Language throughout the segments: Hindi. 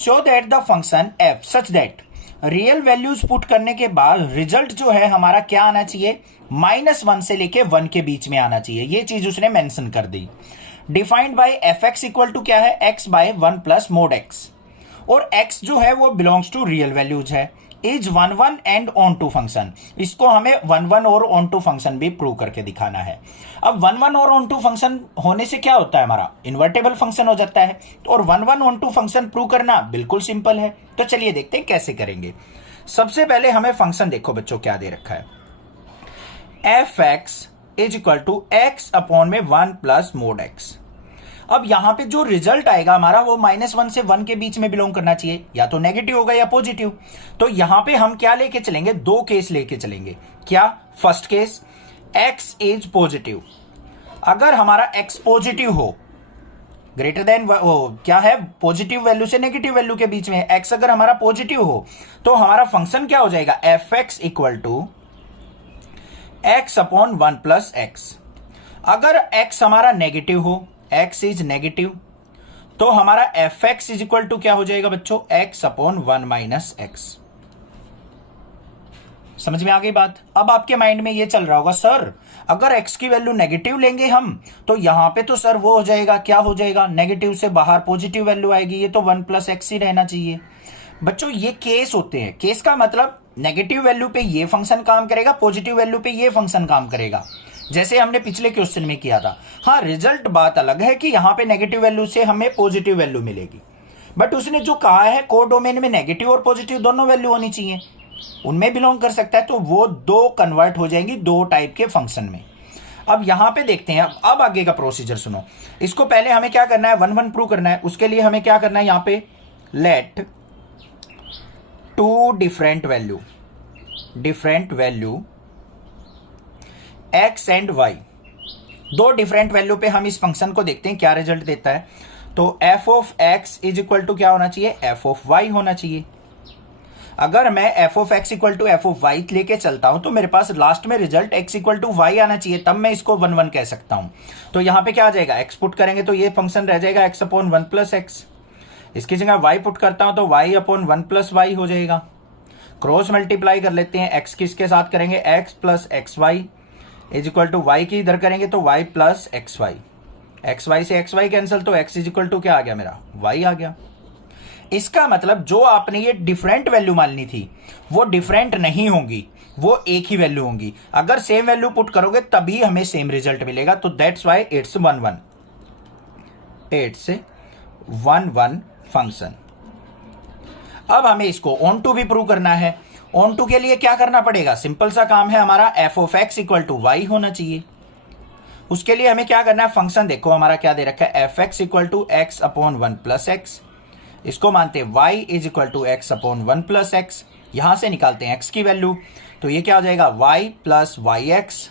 Show that the function f such that real values put करने के बाद रिजल्ट जो है हमारा क्या आना चाहिए, -1 से लेके 1 के बीच में आना चाहिए। ये चीज उसने मेंशन कर दी। Defined by f x equal to क्या है, x by 1 plus mod x, और x जो है वो बिलोंग्स टू रियल वैल्यूज है। Is 1 1 and onto function, इसको हमें 1 1 और ऑन टू फंक्शन भी प्रूव करके दिखाना है। अब 1 1 और ऑन टू फंक्शन होने से क्या होता है, हमारा इन्वर्टेबल फंक्शन हो जाता है। और 1 1 ऑन टू फंक्शन प्रूव करना बिल्कुल सिंपल है। तो चलिए देखते हैं कैसे करेंगे। सबसे पहले हमें फंक्शन देखो बच्चों क्या दे रखा है, f x is equal to x upon में 1 प्लस मोड एक्स। अब यहां पे जो रिजल्ट आएगा हमारा वो -1 से 1 के बीच में बिलोंग करना चाहिए, या तो नेगेटिव होगा या पॉजिटिव। तो यहां पे हम क्या लेके चलेंगे, 2 केस लेके चलेंगे। क्या, first case x is positive. अगर हमारा x पॉजिटिव हो, ग्रेटर देन क्या है, पॉजिटिव वैल्यू से नेगेटिव वैल्यू के बीच में x अगर हमारा पॉजिटिव हो तो हमारा फंक्शन क्या हो जाएगा, f x equal to x upon 1 plus x. अगर x हमारा नेगेटिव हो, x इज नेगेटिव, तो हमारा f x is equal to क्या हो जाएगा बच्चों, x अपॉन 1 माइनस एक्स। समझ में आ गई बात। अब आपके माइंड में ये चल रहा होगा, सर अगर x की वैल्यू नेगेटिव लेंगे हम तो यहां पे तो सर वो हो जाएगा, क्या हो जाएगा, नेगेटिव से बाहर पॉजिटिव वैल्यू आएगी, ये तो 1 प्लस एक्स ही रहना चाहिए। बच्चों ये केस होते हैं। केस का मतलब नेगेटिव वैल्यू पे ये फंक्शन काम करेगा, पॉजिटिव वैल्यू पे ये फंक्शन काम करेगा, जैसे हमने पिछले क्वेश्चन में किया था। हाँ, रिजल्ट बात अलग है कि यहां पे नेगेटिव वैल्यू से हमें पॉजिटिव वैल्यू मिलेगी, बट उसने जो कहा है कोडोमेन में नेगेटिव और पॉजिटिव दोनों वैल्यू होनी चाहिए, उनमें बिलोंग कर सकता है, तो वो 2 कन्वर्ट हो जाएंगी 2 टाइप के फंक्शन में। अब यहां पे देखते हैं, अब आगे का प्रोसीजर सुनो। इसको पहले हमें क्या करना है, 1 1 प्रूव करना है। उसके लिए हमें क्या करना है, यहां पे let 2 different value x and y, 2 different value पे हम इस फंक्शन को देखते हैं क्या रिजल्ट देता है। तो f of x is equal to क्या होना चाहिए, f ऑफ y होना चाहिए। अगर मैं f of x equal to f of y लेके चलता हूं तो मेरे पास लास्ट में result x equal to y आना चाहिए, तब मैं इसको 1 1 कह सकता हूं। तो यहां पे क्या आ जाएगा, x पुट करेंगे तो ये फंक्शन रह जाएगा x अपॉन 1 प्लस एक्स। इसकी जगह y पुट करता हूं तो y अपॉन 1 प्लस वाई हो जाएगा। क्रॉस मल्टीप्लाई कर लेते हैं, x किसके साथ करेंगे, x plus x y is equal to y की इधर करेंगे तो y plus x y, x y से एक्स वाई कैंसिल, तो x इज इक्वल टू क्या आ गया मेरा, y आ गया। इसका मतलब जो आपने ये डिफरेंट वैल्यू माननी थी वो डिफरेंट नहीं होंगी, वो एक ही वैल्यू होंगी। अगर सेम वैल्यू पुट करोगे तभी हमें सेम रिजल्ट मिलेगा। तो दैट्स वाई इट्स 1 1 फंक्शन। अब हमें इसको ऑन टू भी प्रूव करना है। ऑन टू के लिए क्या करना पड़ेगा, सिंपल सा काम है हमारा, f of x equal to y होना चाहिए। उसके लिए हमें क्या करना है, फंक्शन देखो हमारा क्या दे रखा है, f x equal to x upon 1 plus x. इसको मानते हैं y is equal to x upon 1 plus x. यहां से निकालते हैं x की वैल्यू, तो ये क्या हो जाएगा, y plus y x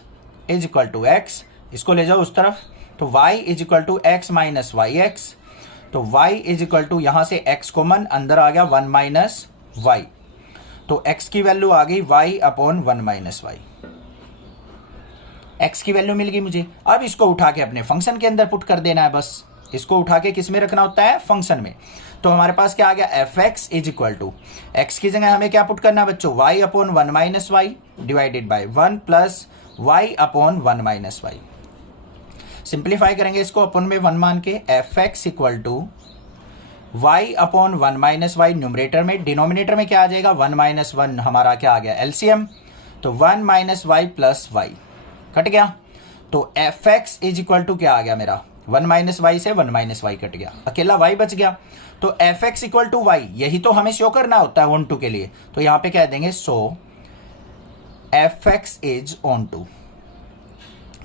is equal to x. इसको ले जाओ उस तरफ, तो y is equal to x minus y x. तो y इज इक्वल टू यहां से x कॉमन अंदर आ गया 1 माइनस वाई, तो x की वैल्यू आ गई y upon 1 minus y. x की वैल्यू मिल गई मुझे। अब इसको उठा के अपने फंक्शन के अंदर पुट कर देना है, बस इसको उठा के किस में रखना होता है, फंक्शन में। तो हमारे पास क्या आ गया, f x is equal to x की जगह हमें क्या पुट करना है बच्चों, y upon 1 minus y divided by 1 plus y upon 1 minus y. Simplify करेंगे इसको अपन में 1 मान के, f x equal to y upon 1 minus y numerator में, डिनोमिनेटर में क्या आ जाएगा, 1 माइनस 1 हमारा क्या आ गया, एलसीएम। तो 1 minus y plus y cut गया, तो f x is equal to क्या आ गया मेरा, 1 माइनस वाई से 1 माइनस वाई कट गया, अकेला y बच गया। तो f x equal to y, यही तो हमें शो करना होता है ऑन टू के लिए। तो यहां पे कह देंगे so f x is onto.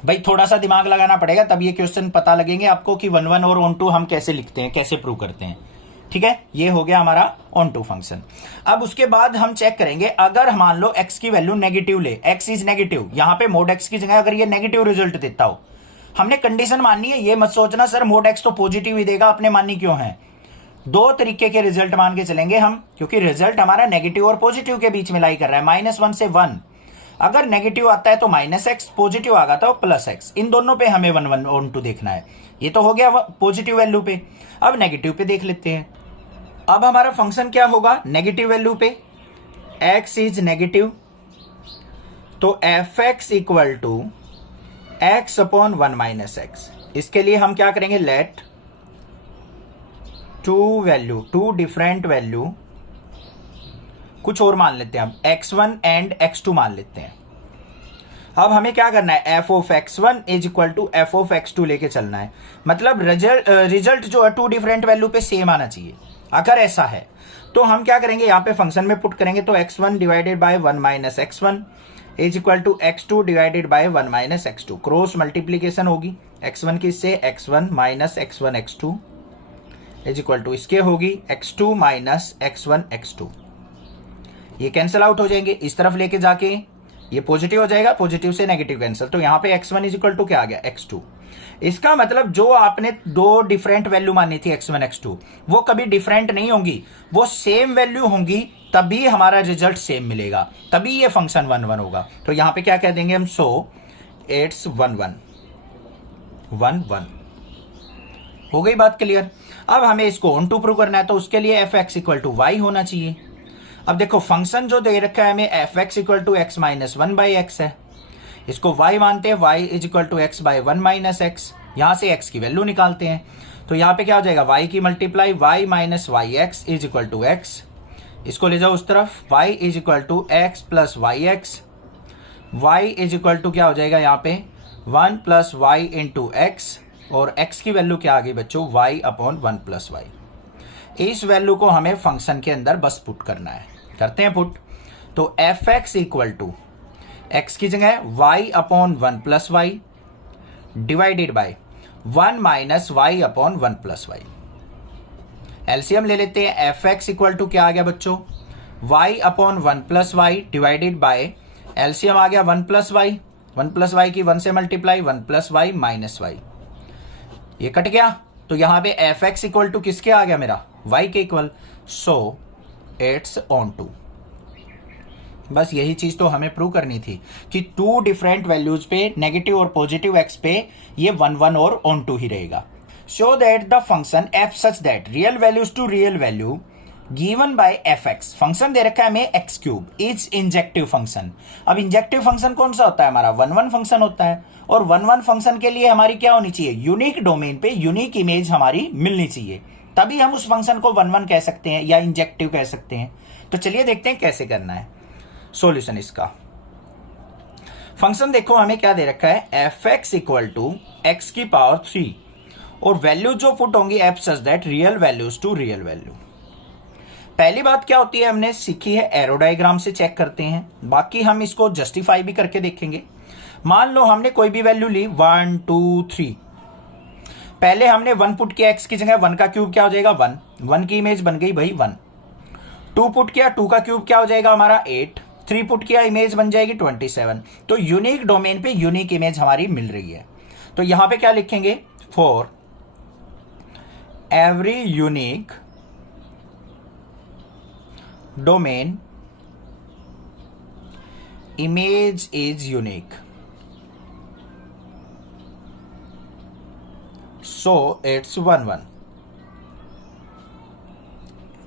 भाई थोड़ा सा दिमाग लगाना पड़ेगा तब ये क्वेश्चन पता लगेंगे आपको कि 1 1 और ऑन टू हम कैसे लिखते हैं, कैसे प्रूव करते हैं। ठीक है, ये हो गया हमारा ऑन टू फंक्शन। अब उसके बाद हम चेक करेंगे, अगर मान लो x की वैल्यू नेगेटिव ले, x इज नेगेटिव, यहां पे मोड x की जगह अगर ये नेगेटिव रिजल्ट देता हो, हमने कंडीशन माननी है। ये मत सोचना सर मोड x तो पॉजिटिव ही देगा, अपने माननी क्यों है। 2 तरीके के रिजल्ट मान के चलेंगे हम, क्योंकि रिजल्ट हमारा नेगेटिव और पॉजिटिव के बीच में लाई कर रहा है, -1 से 1। अगर नेगेटिव आता है तो -x, पॉजिटिव आ गया तो +x, इन दोनों पे हमें 1 1 ऑन टू देखना है। ये तो हो गया पॉजिटिव वैल्यू पे। अब नेगेटिव पे देख लेते हैं। अब हमारा फंक्शन क्या होगा, नेगेटिव वैल्यू पे x इज नेगेटिव, तो f x equal to x upon 1 minus x. इसके लिए हम क्या करेंगे, लेट टू डिफरेंट वैल्यू कुछ और मान लेते हैं, हम x1 एंड x2 मान लेते हैं। अब हमें क्या करना है, f of x1 is equal to f of x2 लेके चलना है। मतलब रिजल्ट जो है टू डिफरेंट वैल्यू पे सेम आना चाहिए। अगर ऐसा है तो हम क्या करेंगे, यहां पे फंक्शन में पुट करेंगे, तो x1 divided by 1 minus x1 is equal to x2 divided by 1 minus x2। Cross multiplication होगी x1 की इससे, x1 minus x1 x2 is equal to इसके होगी x2 माइनस x1 x2। ये कैंसिल आउट हो जाएंगे, इस तरफ लेके जाके ये पॉजिटिव हो जाएगा, पॉजिटिव से नेगेटिव कैंसिल, तो यहां पे x1 इज इक्वल टू क्या आ गया, x2। इसका मतलब जो आपने दो डिफरेंट वैल्यू मानी थी x1 x2, वो कभी डिफरेंट नहीं होंगी, वो सेम वैल्यू होंगी, तभी हमारा रिजल्ट सेम मिलेगा, तभी ये फंक्शन 1 1 होगा। तो यहां पे क्या कह देंगे हम, सो इट्स 1 1 1 1। हो गई बात क्लियर। अब हमें इसको ऑन टू प्रूव करना है, तो उसके लिए f x equal to y होना चाहिए। अब देखो फंक्शन जो दे रखा है हमें, f x equal to x minus 1 by x है, इसको y मानते हैं, y is equal to x by 1 minus x. यहां से x की वैल्यू निकालते हैं, तो यहां पे क्या हो जाएगा, y की multiply y minus y x is equal to x. इसको ले जाओ उस तरफ, y is equal to x plus y x, y is equal to क्या हो जाएगा यहाँ पे 1 प्लस वाई इंटू एक्स, और x की वैल्यू क्या आ गई बच्चों, y अपॉन 1 प्लस वाई। इस वैल्यू को हमें फंक्शन के अंदर बस पुट करना है, करते हैं पुट। तो f x equal to x की जगह y upon 1 plus y divided by 1 minus y upon 1 plus y. LCM ले लेते हैं, एफ एक्स इक्वल टू क्या आ गया बच्चों, y upon 1 plus y divided by, LCM आ गया 1 प्लस वाई, 1 प्लस वाई की 1 से multiply, 1 plus y minus y, ये कट गया। तो यहां पे एफ एक्स इक्वल टू किसके आ गया मेरा, y के equal, so it's onto. बस यही चीज तो हमें प्रूव करनी थी कि टू डिफरेंट वैल्यूज पे, नेगेटिव और पॉजिटिव एक्स पे ये 1 1 और ऑन टू ही रहेगा। Show that the function f such that real values to real value given by f x, function दे रखा है हमें x cube, is injective function. अब इंजेक्टिव फंक्शन कौन सा होता है, हमारा 1 1 फंक्शन होता है, और 1 1 फंक्शन के लिए हमारी क्या होनी चाहिए, यूनिक डोमेन पे यूनिक इमेज हमारी मिलनी चाहिए, तभी हम उस फंक्शन को 1 1 कह सकते हैं या इंजेक्टिव कह सकते हैं। तो चलिए देखते हैं कैसे करना है सॉल्यूशन इसका। फंक्शन देखो हमें क्या दे रखा है, f x equal to x की पावर 3, और वैल्यू जो पुट होंगी f such that real values to real value. पहली बात क्या होती है, हमने सीखी है, एरो डायग्राम से चेक करते हैं, बाकी हम इसको जस्टिफाई भी करके देखेंगे। मान लो हमने कोई भी वैल्यू ली 1 2 3, पहले हमने 1 पुट किया, x की जगह 1 का क्यूब क्या हो जाएगा 1, 1 की इमेज बन गई भाई 1। 2 पुट किया, 2 का क्यूब क्या हो जाएगा हमारा 8, 3 पुट किया, इमेज बन जाएगी 27। तो यूनिक डोमेन पे यूनिक इमेज हमारी मिल रही है। तो यहां पे क्या लिखेंगे, for every unique domain image is unique, so it's 1 1।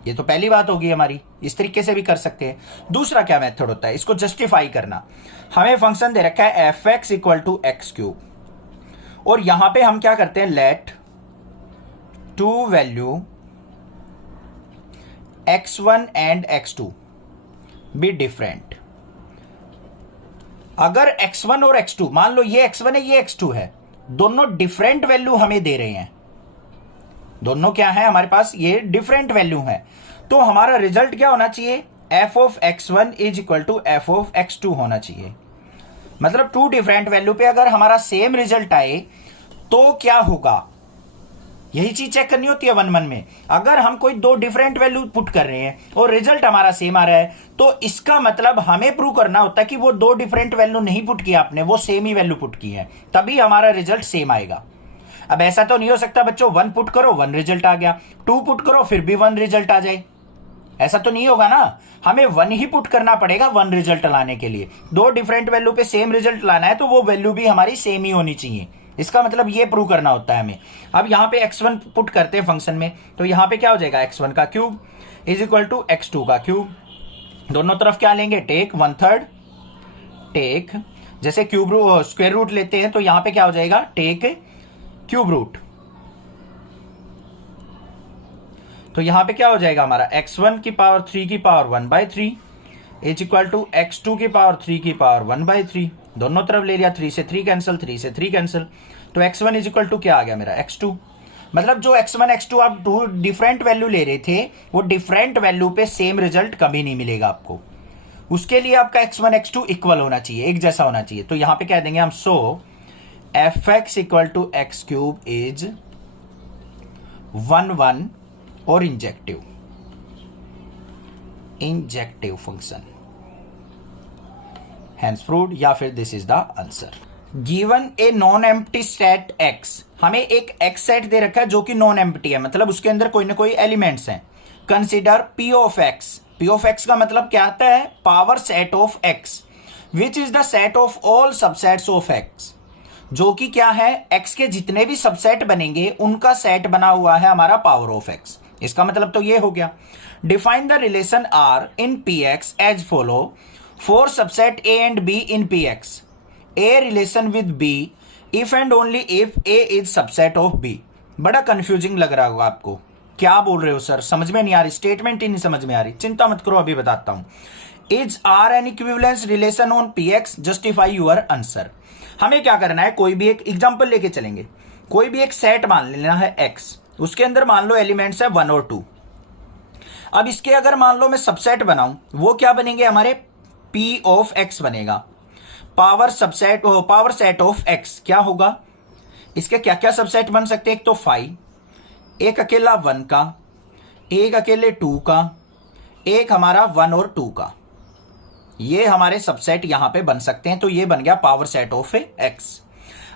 ये तो पहली बात होगी हमारी, इस तरीके से भी कर सकते हैं। दूसरा क्या मेथड होता है इसको जस्टिफाई करना, हमें फंक्शन दे रखा है f x equal to x cube, और यहां पे हम क्या करते हैं, let two value x1 and x2 be different. अगर x1 और x2, मान लो ये x1 है ये x2 है, दोनों डिफरेंट वैल्यू हमें दे रहे हैं, दोनों क्या है हमारे पास, ये डिफरेंट वैल्यू है, तो हमारा रिजल्ट क्या होना चाहिए, f of x1 is equal to f of x2 होना चाहिए। मतलब टू डिफरेंट वैल्यू पे अगर हमारा सेम रिजल्ट आए तो क्या होगा, यही चीज चेक करनी होती है 1 1 में। अगर हम कोई दो डिफरेंट वैल्यू पुट कर रहे हैं और रिजल्ट हमारा सेम आ रहा है, तो इसका मतलब हमें प्रूव करना होता है कि वो दो डिफरेंट वैल्यू नहीं पुट किया आपने, वो सेम ही वैल्यू पुट की है, तभी हमारा रिजल्ट सेम आएगा। अब ऐसा तो नहीं हो सकता बच्चों 1 पुट करो 1 रिजल्ट आ गया, 2 पुट करो फिर भी 1 रिजल्ट आ जाए, ऐसा तो नहीं होगा ना। हमें 1 ही पुट करना पड़ेगा 1 रिजल्ट लाने के लिए। दो डिफरेंट वैल्यू पे सेम रिजल्ट लाना है तो वो वैल्यू भी हमारी सेम ही होनी चाहिए, इसका मतलब ये प्रूव करना होता है हमें। अब यहाँ पे x1 पुट करते हैं फंक्शन में, तो यहाँ पे क्या हो जाएगा, x1 का cube is equal to x2 का क्यूब। दोनों तरफ क्या लेंगे, टेक 1/3, टेक जैसे क्यूब स्क्वायर रूट लेते हैं तो यहाँ पे क्या हो जाएगा, टेक क्यूब रूट। तो यहाँ पे क्या हो जाएगा हमारा, x1 की पावर 3 की power 1/3 is equal to x2 की पावर 3 की पावर 1/3। दोनों तरफ ले लिया, 3 से 3 कैंसिल, 3 से 3 कैंसिल, तो x1 इज इक्वल टू क्या आ गया मेरा, x2। मतलब जो x1 x2 आप दो डिफरेंट वैल्यू ले रहे थे, वो डिफरेंट वैल्यू पे सेम रिजल्ट कभी नहीं मिलेगा आपको। उसके लिए आपका x1 x2 इक्वल होना चाहिए, एक जैसा होना चाहिए। तो यहां पे कह देंगे हम, so fx equal to x cube is 1 और इंजेक्टिव फंक्शन, हेंस प्रूव्ड, या फिर this is the answer. Given a non empty set x, हमें एक x सेट दे रखा है जो कि नॉन एम्प्टी है, मतलब उसके अंदर कोई ना कोई एलिमेंट्स हैं। Consider p of x, p of x का मतलब क्या आता है, power set of x which is the set of all subsets of x, जो कि क्या है, x के जितने भी सबसेट बनेंगे उनका सेट बना हुआ है हमारा पावर ऑफ x। इसका मतलब तो ये हो गया। Define the relation r in px as follow, for subset a and b in px, a relation with b if and only if a is subset of b। बड़ा कंफ्यूजिंग लग रहा होगा आपको, क्या बोल रहे हो सर, समझ में नहीं आ रही, स्टेटमेंट ही नहीं समझ में आ रही। चिंता मत करो, अभी बताता हूं। Is r an equivalence relation on px, justify your answer. हमें क्या करना है, कोई भी एक एग्जांपल लेके चलेंगे। कोई भी एक सेट मान लेना है x, उसके अंदर मान लो एलिमेंट्स है 1 और 2। अब इसके अगर मान लो मैं सबसेट बनाऊं, वो क्या बनेंगे हमारे, p ऑफ x बनेगा। Power subset, power set of x क्या होगा, इसके क्या क्या सबसेट बन सकते हैं, एक तो 5, एक अकेला 1 का, एक अकेले 2 का, एक हमारा 1 और 2 का, ये हमारे सबसेट यहां पे बन सकते हैं। तो ये बन गया पावर सेट ऑफ x।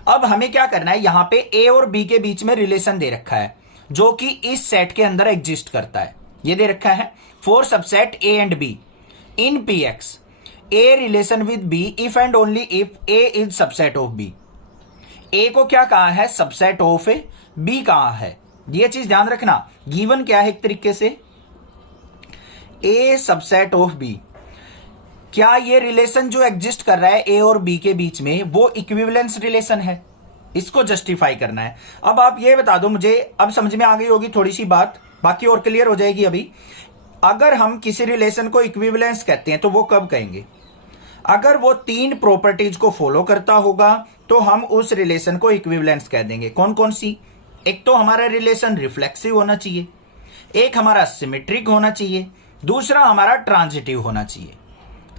अब हमें क्या करना है, यहां पे a और b के बीच में रिलेशन दे रखा है जो कि इस सेट के अंदर एग्जिस्ट करता है। ये दे रखा है for subset a and b in px, a relation with b if and only if a is subset of b। a को क्या कहा है, सबसेट ऑफ b कहा है, ये चीज ध्यान रखना। गिवन क्या है, एक तरीके से a सबसेट ऑफ b, क्या ये रिलेशन जो एग्जिस्ट कर रहा है a और b के बीच में, वो इक्विवेलेंस रिलेशन है, इसको जस्टिफाई करना है। अब आप ये बता दो मुझे, अब समझ में आ गई होगी थोड़ी सी बात, बाकी और क्लियर हो जाएगी अभी। अगर हम किसी रिलेशन को इक्विवेलेंस कहते हैं तो वो कब कहेंगे, अगर वो 3 प्रॉपर्टीज को फॉलो करता होगा तो हम उस रिलेशन को इक्विवेलेंस कह देंगे। कौन कौन सी, एक तो हमारा रिलेशन रिफ्लेक्सिव होना चाहिए, एक हमारा सिमेट्रिक होना चाहिए, दूसरा हमारा ट्रांजिटिव होना चाहिए,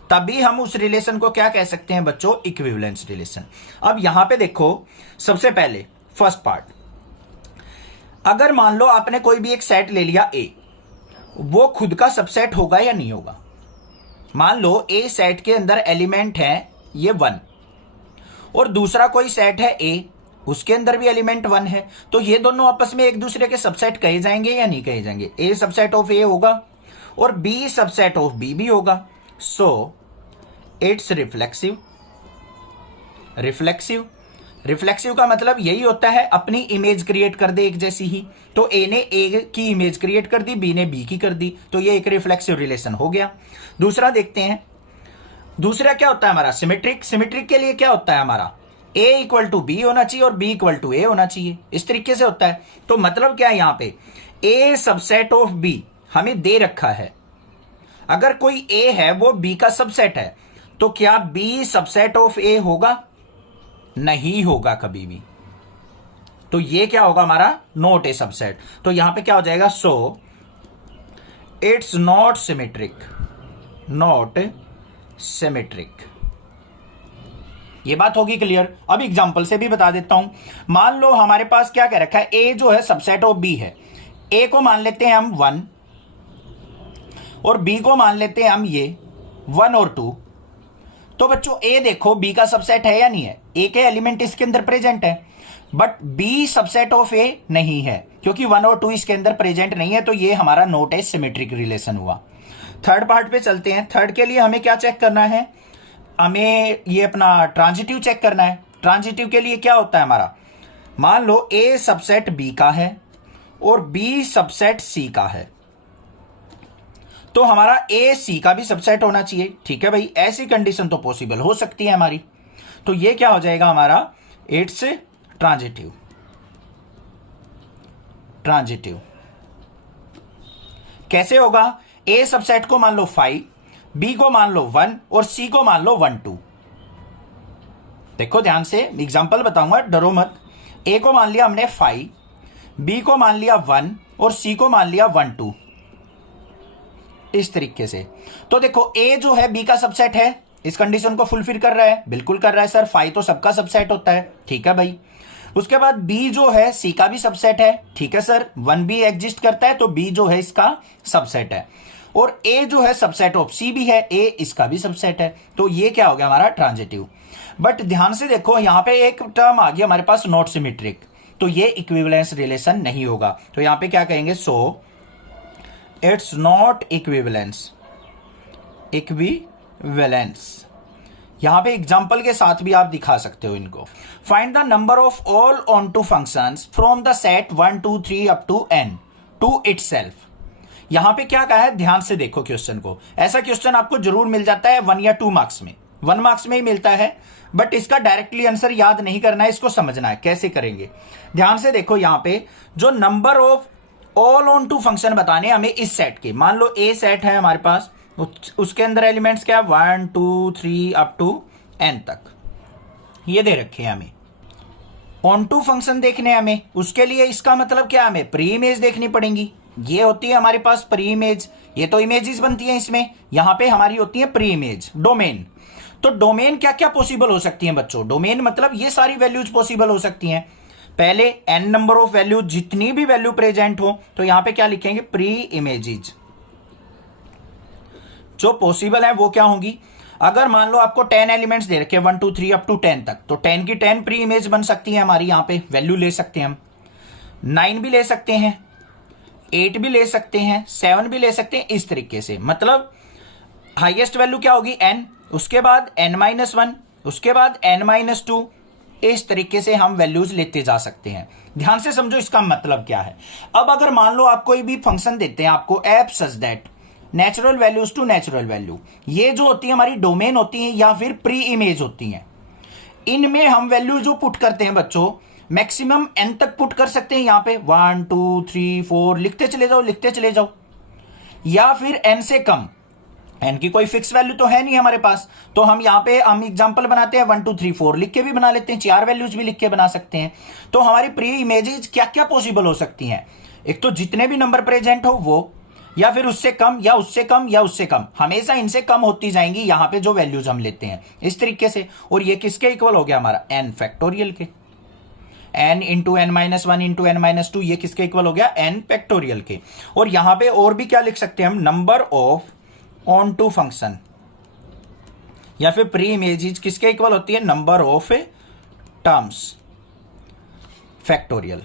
तभी हम उस रिलेशन को क्या कह सकते हैं बच्चों, इक्विवेलेंस रिलेशन। अब यहां पे देखो, सबसे पहले फर्स्ट पार्ट, अगर मान लो आपने कोई भी एक सेट ले लिया A, वो खुद का सबसेट होगा या नहीं होगा। मान लो A सेट के अंदर एलिमेंट है ये 1, और दूसरा कोई सेट है A, उसके अंदर भी एलिमेंट 1 है, तो ये दोनों आपस में एक दूसरे के सबसेट कहे जाएंगे या नहीं कहे जाएंगे। A सबसेट ऑफ A होगा और B सबसेट ऑफ B भी होगा, सो इट्स रिफ्लेक्सिव। रिफ्लेक्सिव का मतलब यही होता है अपनी इमेज क्रिएट कर दे एक जैसी ही। तो A ने A की इमेज क्रिएट कर दी, B ने B की कर दी, तो ये एक रिफ्लेक्सिव रिलेशन हो गया। दूसरा देखते हैं, दूसरा क्या होता है हमारा, सिमेट्रिक के लिए क्या होता है हमारा, A इक्वल टू B होना चाहिए और B इक्वल टू A होना चाहिए, इस तरीके से होता है। तो मतलब क्या है, यहां पे A सबसेट ऑफ B हमें दे रखा है, अगर कोई A है वो B का सबसेट है, तो क्या B सबसेट ऑफ A होगा, नहीं होगा कभी भी। तो ये क्या होगा हमारा, नॉट ए सबसेट। तो यहां पे क्या हो जाएगा, सो इट्स नॉट सिमेट्रिक। ये बात होगी क्लियर। अब एग्जांपल से भी बता देता हूं। मान लो हमारे पास क्या कह रखा है, A जो है सबसेट ऑफ B है। A को मान लेते हैं हम 1 और B को मान लेते हैं हम ये 1 और 2। तो बच्चों A देखो B का सबसेट है या नहीं है, A के एलिमेंट इसके अंदर प्रेजेंट है, but B subset of A नहीं है, क्योंकि 1 और 2 इसके अंदर प्रेजेंट नहीं है। तो ये हमारा नॉट ए सिमेट्रिक रिलेशन हुआ। थर्ड पार्ट पे चलते हैं। थर्ड के लिए हमें क्या चेक करना है, हमें ये अपना ट्रांजिटिव चेक करना है। ट्रांजिटिव के लिए क्या होता है हमारा, मान लो ए सबसेट बी का है और बी सबसेट सी का है, तो हमारा ए सी का भी सबसेट होना चाहिए। ठीक है भाई, ऐसी कंडीशन तो पॉसिबल हो सकती है हमारी। तो ये क्या हो जाएगा हमारा, इट्स ट्रांजिटिव। कैसे होगा, ए सबसेट को मान लो 5, बी को मान लो 1 और सी को मान लो 1 2। देखो ध्यान से, एग्जांपल बताऊंगा, डरो मत। ए को मान लिया हमने 5, बी को मान लिया 1 और सी को मान लिया 1 2, इस तरीके से। तो देखो ए जो है बी का सबसेट है, इस कंडीशन को फुलफिल कर रहा है, बिल्कुल कर रहा है सर, 5 तो सबका सबसेट होता है। ठीक है भाई। उसके बाद बी जो है सी का भी सबसेट है। ठीक है सर, 1 भी एग्जिस्ट करता है, तो बी जो है इसका सबसेट है। और ए जो है सबसेट ऑफ सी भी है, ए इसका भी सबसेट है। तो ये क्या हो गया हमारा, ट्रांजिटिव। बट ध्यान से देखो, यहां पे एक टर्म आ गया हमारे पास, नॉट सिमेट्रिक, तो ये इक्विवेलेंस रिलेशन नहीं होगा। तो यहां पे क्या कहेंगे, सो इट्स नॉट इक्विवेलेंस। यहां पे एग्जांपल के साथ भी आप दिखा सकते हो इनको। Find the number of all onto functions from the set 1 2 3 up to n to itself. यहां पे क्या कहा है, ध्यान से देखो क्वेश्चन को। ऐसा क्वेश्चन आपको जरूर मिल जाता है 1 या 2 मार्क्स में, 1 मार्क्स में ही मिलता है, बट इसका डायरेक्टली आंसर याद नहीं करना है, इसको समझना है कैसे करेंगे। ध्यान से देखो, यहां पे जो number of all onto function बताने हमें इस सेट के, मान लो ए सेट है हमारे पास, उसके अंदर एलिमेंट्स क्या है, 1 2 3 अप टू n तक, ये दे रखे हैं हमें। ऑन टू फंक्शन देखने हैं हमें, उसके लिए इसका मतलब क्या, हमें प्री इमेज देखनी पड़ेगी। ये होती है हमारे पास प्री इमेज, ये तो इमेजेस बनती हैं इसमें, यहां पे हमारी होती है प्री इमेज। डोमेन, तो डोमेन क्या क्या पॉसिबल हो सकती है बच्चों, डोमेन मतलब ये सारी वैल्यूज पॉसिबल हो सकती हैं। पहले n नंबर ऑफ वैल्यू, जितनी भी वैल्यू प्रेजेंट हो, तो यहां पे क्या लिखेंगे, प्री इमेजेस जो पॉसिबल है वो क्या होंगी। अगर मान लो आपको 10 एलिमेंट्स दे रखे 1 2 3 अप टू 10 तक, तो 10 की 10 प्री इमेज बन सकती है हमारी, यहां पे वैल्यू ले सकते हैं हम। 9 भी ले सकते हैं, 8 भी ले सकते हैं, 7 भी ले सकते हैं, इस तरीके से। मतलब हाईएस्ट वैल्यू क्या होगी, n, उसके बाद n-1, उसके बाद n-2, इस तरीके से हम वैल्यूज लेते जा सकते हैं। ध्यान से समझो इसका मतलब क्या है। अब अगर मान लो आप कोई भी फंक्शन देते हैं आपको, f such that natural values to natural value, ये जो होती है हमारी डोमेन होती है या फिर प्री इमेज होती हैं, इनमें हम वैल्यू जो पुट करते हैं बच्चों, मैक्सिमम n तक पुट कर सकते हैं। यहां पे 1 2 3 4 लिखते चले जाओ, या फिर n से कम। n की कोई फिक्स वैल्यू तो है नहीं हमारे पास, तो हम यहां पे हम एग्जांपल बनाते हैं 1 2 3 4 लिख के भी बना लेते हैं, 4 वैल्यूज भी लिख के बना सकते हैं। तो हमारी प्री इमेजेस क्या क्या पॉसिबल हो सकती हैं, एक तो जितने भी नंबर प्रेजेंट हो वो, या फिर उससे कम या उससे कम या उससे कम, हमेशा इनसे कम होती जाएंगी यहां पे जो वैल्यूज हम लेते हैं, इस तरीके से। और ये किसके इक्वल हो गया हमारा, n फैक्टोरियल के, n into n-1 into n-2, ये किसके इक्वल हो गया, n फैक्टोरियल के। और यहां पे और भी क्या लिख सकते हैं हम, number of onto function या फिर प्री इमेजेस किसके इक्वल होती है, नंबर ऑफ टर्म्स फैक्टोरियल।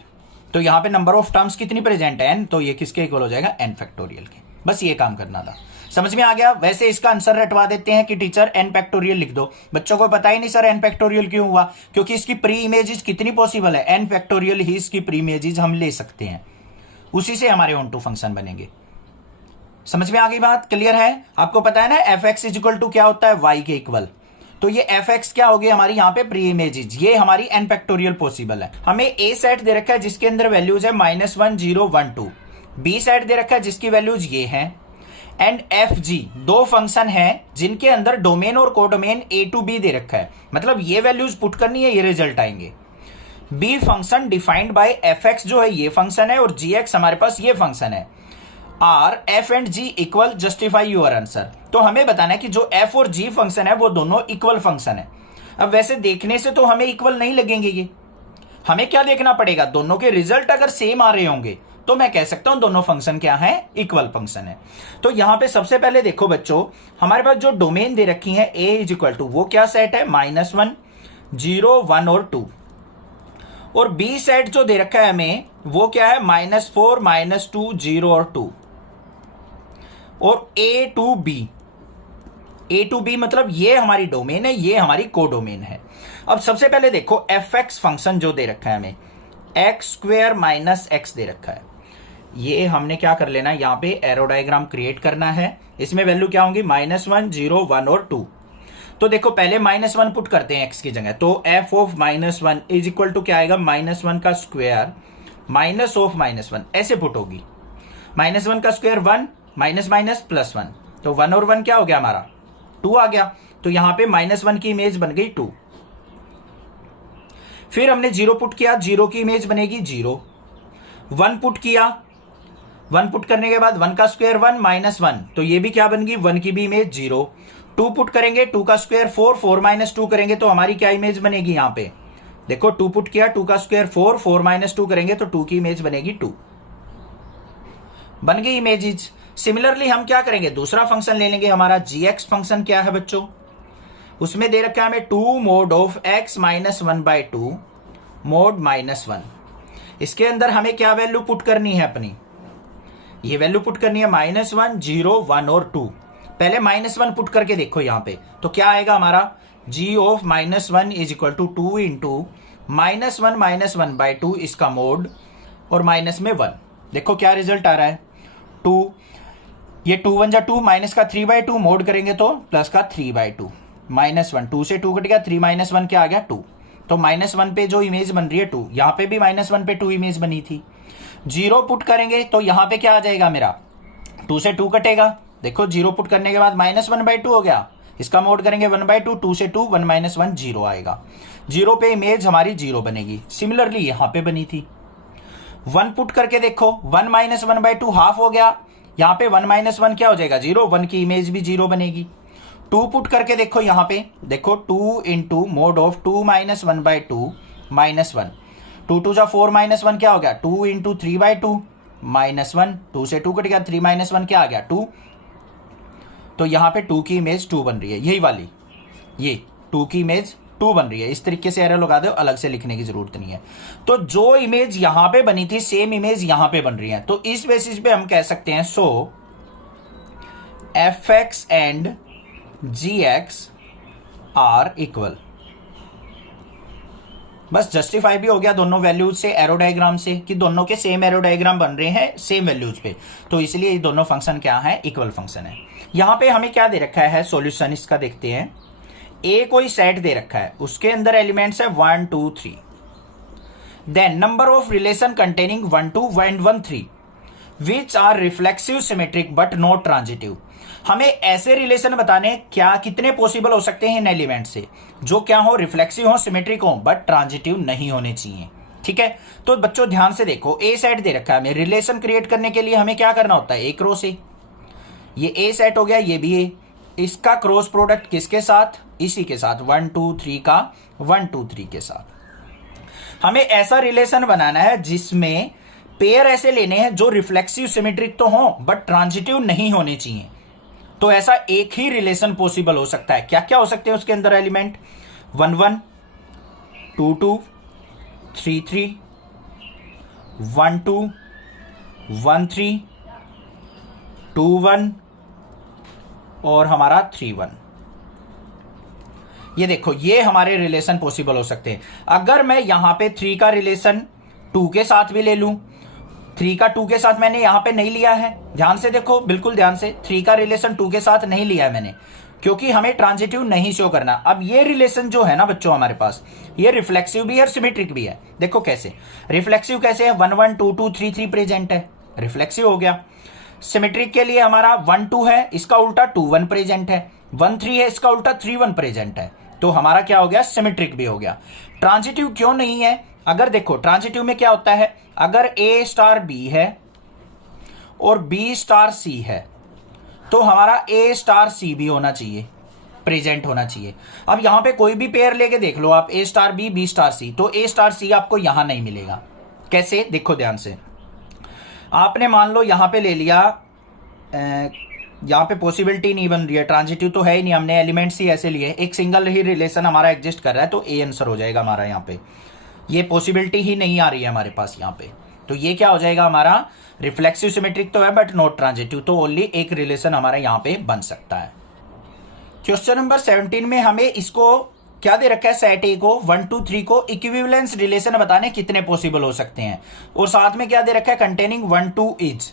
तो यहां पे नंबर ऑफ टर्म्स कितनी प्रेजेंट है, n, तो ये किसके इक्वल हो जाएगा, n फैक्टोरियल के। बस ये काम करना था, समझ में आ गया। वैसे इसका आंसर रटवा देते हैं कि टीचर n फैक्टोरियल लिख दो, बच्चों को पता ही नहीं सर n फैक्टोरियल क्यों हुआ, क्योंकि इसकी प्री इमेजेस कितनी पॉसिबल है, n फैक्टोरियल ही इसकी प्री इमेजेस हम ले सकते हैं, उसी से हमारे ऑन टू फंक्शन बनेंगे। समझ में आ गई बात, क्लियर है। आपको पता है ना fx इक्वल टू क्या होता है, y के इक्वल, तो ये fx क्या हो गई हमारी यहाँ पे प्री इमेजेस, ये हमारी n फैक्टोरियल पॉसिबल है। हमें a सेट दे रखा है जिसके अंदर वैल्यूज है -1 0 1 2, b सेट दे रखा है जिसकी वैल्यूज ये हैं, एंड fg दो फंक्शन हैं जिनके अंदर डोमेन और कोडोमेन a टू b दे रखा है, मतलब ये वैल्यूज पुट करनी है, ये रिजल्ट आएंगे। b function defined by fx जो है ये फंक्शन है, और gx हमारे पास ये फंक्शन है। Are f and g equal, justify your answer. तो हमें बताना है कि जो एफ और जी फंक्शन है वो दोनों इक्वल फंक्शन है। अब वैसे देखने से तो हमें इक्वल नहीं लगेंगे ये, हमें क्या देखना पड़ेगा, दोनों के रिजल्ट अगर सेम आ रहे होंगे तो मैं कह सकता हूं दोनों फंक्शन क्या है, इक्वल फंक्शन है। तो यहां पे सबसे पहले देखो बच्चों, हमारे पास जो डोमेन दे रखी है a इज इक्वल टू, वो क्या सेट है, -1 0 1 और 2, और b सेट जो दे रखा है हमें वो क्या है, -4 -2 0 और 2, और a टू b मतलब ये हमारी डोमेन है, ये हमारी कोडोमेन है। अब सबसे पहले देखो fx फंक्शन जो दे रखा है हमें, एक्स स्क्वेयर माइनस एक्स दे रखा है। ये हमने क्या कर लेना है, यहाँ पे एरो डायग्राम क्रिएट करना है। इसमें वैल्यू क्या होंगी, -1, 0, 1 और 2। तो देखो पहले -1 पुट करते हैं एक्स की जगह, तो f of -1 is equal to क्या आएगा, -1 का स्क्वायर माइनस ऑफ -1, ऐसे पुट होगी। -1 का स्क्वायर 1, माइनस माइनस प्लस 1, तो 1 और 1 क्या हो गया हमारा, 2 आ गया। तो यहां पे -1 की इमेज बन गई 2। फिर हमने 0 पुट किया, 0 की इमेज बनेगी 0। 1 पुट किया, 1 पुट करने के बाद 1 का स्क्वायर 1, -1, तो ये भी क्या बन गई, 1 की भी इमेज 0। 2 पुट करेंगे, 2 का स्क्वायर 4, 4 - 2 करेंगे तो हमारी क्या इमेज बनेगी, यहां पे देखो 2 पुट किया, 2 का स्क्वायर 4, 4 - 2 करेंगे तो 2 की इमेज बनेगी 2, बन गई इमेजेस। सिमिलरली हम क्या करेंगे, दूसरा फंक्शन ले लेंगे, हमारा gx फंक्शन क्या है बच्चों, उसमें दे रखा है हमें 2 mod ऑफ x - 1/2 mod -1। इसके अंदर हमें क्या वैल्यू पुट करनी है अपनी, ये वैल्यू पुट करनी है -1, 0, 1 और 2। पहले -1 पुट करके देखो यहां पे, तो क्या आएगा हमारा, g of -1 is equal to 2 into -1 - 1/2 इसका मोड और माइनस में 1। देखो क्या रिजल्ट आ रहा है, 2, ये 2 1 जा 2, माइनस का 3/2 मोड करेंगे तो प्लस का 3/2, -1, 2 से 2 कट गया, 3 - 1 क्या आ गया 2। तो -1 पे जो इमेज बन रही है 2, यहां पे भी -1 पे 2 इमेज बनी थी। 0 पुट करेंगे तो यहां पे क्या आ जाएगा मेरा, 2 से 2 कटेगा, देखो 0 पुट करने के बाद -1/2 हो गया, इसका मोड करेंगे 1/2, 2 से 2, 1 - 1, 0 आएगा। 0 पे इमेज हमारी 0 बनेगी। सिमिलरली यहां पे बनी थी। 1 पुट करके देखो, 1 - 1/2 हाफ हो गया, यहां पे 1 - 1 क्या हो जाएगा 0, 1 की इमेज भी 0 बनेगी। 2 पुट करके देखो, यहां पे देखो 2 इंटू मोड ऑफ 2 - 1/2 -1, 2 2 जा 4 - 1 क्या हो गया 2 इंटू 3/2 -1, 2 से 2 कट गया, 3 - 1 क्या आ गया 2। तो यहां पे 2 की इमेज 2 बन रही है, यही वाली, ये 2 की इमेज 2 बन रही है। इस तरीके से एरो लगा दो, अलग से लिखने की जरूरत नहीं है। तो जो इमेज यहां पे बनी थी सेम इमेज यहां पे बन रही है, तो इस बेसिस पे हम कह सकते हैं so fx and gx are equal. बस जस्टिफाई भी हो गया दोनों वैल्यूज से एरो डायग्राम से, कि दोनों के सेम एरो डायग्राम बन रहे हैं सेम वैल्यूज पे, तो इसलिए ये दोनों फंक्शन क्या है, इक्वल फंक्शन है। यहां पे हमें क्या दे रखा है सॉल्यूशन, इसका देखते हैं। ए कोई सेट दे रखा है, उसके अंदर एलिमेंट्स है 1 2 3, then number of relation containing 1 2 and 1 3 which are reflexive symmetric but not transitive. हमें ऐसे रिलेशन बताने क्या कितने पॉसिबल हो सकते हैं इन एलिमेंट से, जो क्या हो, रिफ्लेक्सिव हो, सिमेट्रिक हो, बट ट्रांजिटिव नहीं होने चाहिए। ठीक है, तो बच्चों ध्यान से देखो, ए सेट दे रखा है हमें, रिलेशन क्रिएट करने के लिए हमें क्या करना होता है, एक रो से, ये ए सेट हो गया, ये भी ए, इसका क्रॉस प्रोडक्ट किसके साथ, इसी के साथ, 1 2 3 का 1 2 3 के साथ। हमें ऐसा रिलेशन बनाना है जिसमें पेयर ऐसे लेने हैं जो रिफ्लेक्सिव सिमेट्रिक तो हो बट ट्रांजिटिव नहीं होने चाहिए। तो ऐसा एक ही रिलेशन पॉसिबल हो सकता है। क्या क्या हो सकते हैं उसके अंदर एलिमेंट, 1 1 2 2 3 3 1 2 1 3 2 1 और हमारा 3 1। ये देखो, ये हमारे रिलेशन पॉसिबल हो सकते हैं। अगर मैं यहां पे 3 का रिलेशन 2 के साथ भी ले लूं, 3 का 2 के साथ मैंने यहां पे नहीं लिया है, ध्यान से देखो, बिल्कुल ध्यान से, 3 का रिलेशन 2 के साथ नहीं लिया है मैंने, क्योंकि हमें ट्रांजिटिव नहीं शो करना। अब ये रिलेशन जो है ना बच्चों हमारे पास, ये रिफ्लेक्सिव भी है और सिमेट्रिक भी है। देखो कैसे, रिफ्लेक्सिव कैसे है, 1 1 2 2 3 3 प्रेजेंट है, रिफ्लेक्सिव हो गया। सिमेट्रिक के लिए हमारा 1 2 है, इसका उल्टा 2 1 प्रेजेंट है, 1 3 है, इसका उल्टा 3 1 प्रेजेंट है, तो हमारा क्या हो गया, सिमेट्रिक भी हो गया। ट्रांजिटिव क्यों नहीं है, अगर देखो ट्रांजिटिव में क्या होता है, अगर A स्टार B है और B स्टार C है, तो हमारा A स्टार C भी होना चाहिए, प्रेजेंट होना चाहिए। अब यहां पे कोई भी पेयर लेके देख लो आप, A star B B star C, तो A स्टार C आपको यहां नहीं मिलेगा। कैसे, देखो ध्यान से, आपने मान लो यहां पे ले लिया, यहां पे पॉसिबिलिटी नहीं बन रही है, ट्रांजिटिव तो है ही नहीं, हमने एलिमेंट्स ही ऐसे लिए, एक सिंगल ही रिलेशन हमारा एग्जिस्ट कर रहा है, तो A आंसर हो जाएगा हमारा। यहाँ पे ये पॉसिबिलिटी ही नहीं आ रही है हमारे पास यहाँ पे, तो ये क्या हो जाएगा हमारा, रिफ्लेक्सिव सिमेट्रिक तो है बट नॉट ट्रांजिटिव, तो ओनली एक रिलेशन हमारा यहाँ पे बन सकता है। क्वेश्चन नंबर 17 में हमें इसको क्या दे रखा है, सेट ए को 1 2 3 को इक्विवेलेंस रिलेशन बताने कितने पॉसिबल हो सकते हैं, और साथ में क्या दे रखा है, कंटेनिंग 1 2 इज।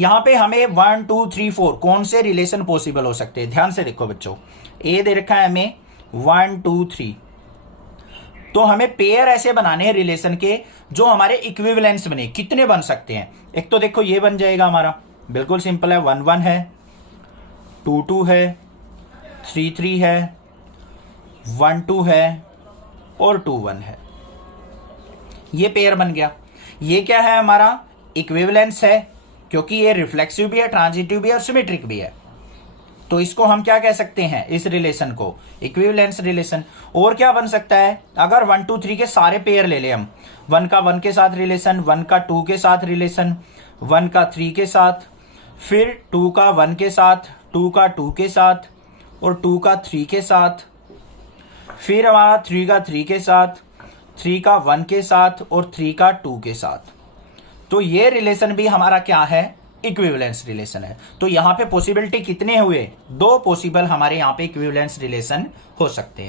यहां पे हमें 1 2 3 4 कौन से रिलेशन पॉसिबल हो सकते हैं, ध्यान से देखो बच्चों। ए दे रखा है हमें 1 2 3, तो हमें पेयर ऐसे बनाने हैं रिलेशन के जो हमारे इक्विवेलेंस बने। कितने बन सकते हैं, एक तो देखो ये बन जाएगा हमारा, बिल्कुल सिंपल है, 1 1 है, 2 2 है, 3 3 है, 1 2 है और 2 1 है। ये पेयर बन गया। ये क्या है, हमारा इक्विवेलेंस है, क्योंकि ये रिफ्लेक्सिव भी है, ट्रांजिटिव भी है और सिमेट्रिक भी है। तो इसको हम क्या कह सकते हैं, इस रिलेशन को इक्विवेलेंस रिलेशन। और क्या बन सकता है, अगर 1 2 3 के सारे पेयर ले ले हम, 1 का 1 के साथ रिलेशन, 1 का 2 के साथ रिलेशन, 1 का 3 के साथ, फिर 2 का 1 के साथ, 2 का 2 के साथ और 2 का 3 के साथ, फिर हमारा 3 का 3 के साथ, 3 का 1 के साथ और 3 का 2 के साथ। तो ये रिलेशन भी हमारा क्या है, इक्विवेलेंस रिलेशन है। तो यहां पे पॉसिबिलिटी कितने हुए, 2 पॉसिबल हमारे यहां पे इक्विवेलेंस रिलेशन हो सकते हैं।